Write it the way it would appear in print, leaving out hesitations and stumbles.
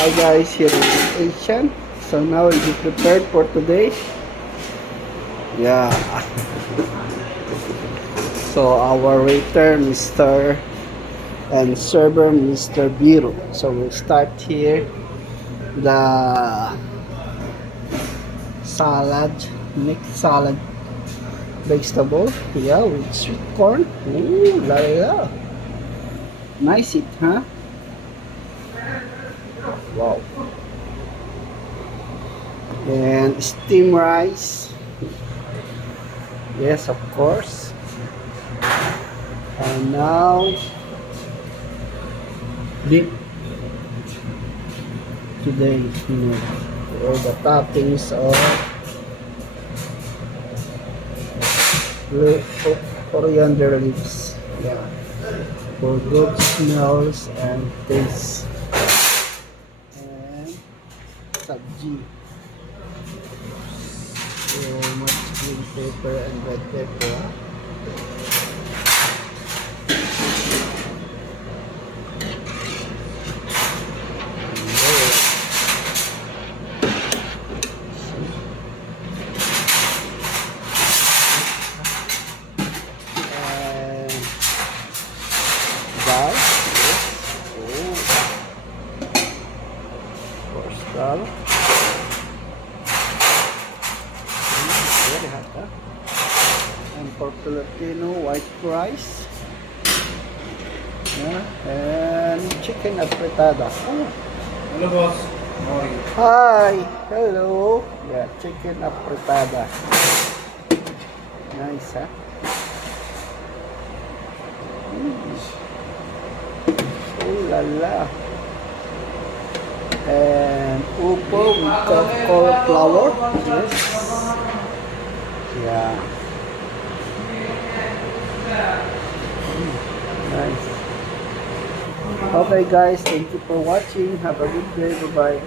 Hi guys, here is Asian. So now we'll be prepared for today. Yeah. So our waiter, Mr. and server, Mr. Biro. So we'll start here the salad, mixed salad vegetable. Yeah, with sweet corn. Ooh, la la. Nice it, huh? Wow. And steam rice. Yes, of course. And now dip today, all the toppings of coriander leaves. Yeah, for good smells and taste. And sabji. So much green pepper and red pepper. And dal. Yes. Oh, of course, dal. Very hot, huh? And for Filipino, white rice. Yeah. And chicken apretada. Oh. Hello, boss. How are you? Hi. Hello. Yeah, chicken apretada. Nice, huh? Oh la la. And upo with cauliflower. Yes. Yeah. Nice. Okay guys, thank you for watching. Have a good day. Bye bye.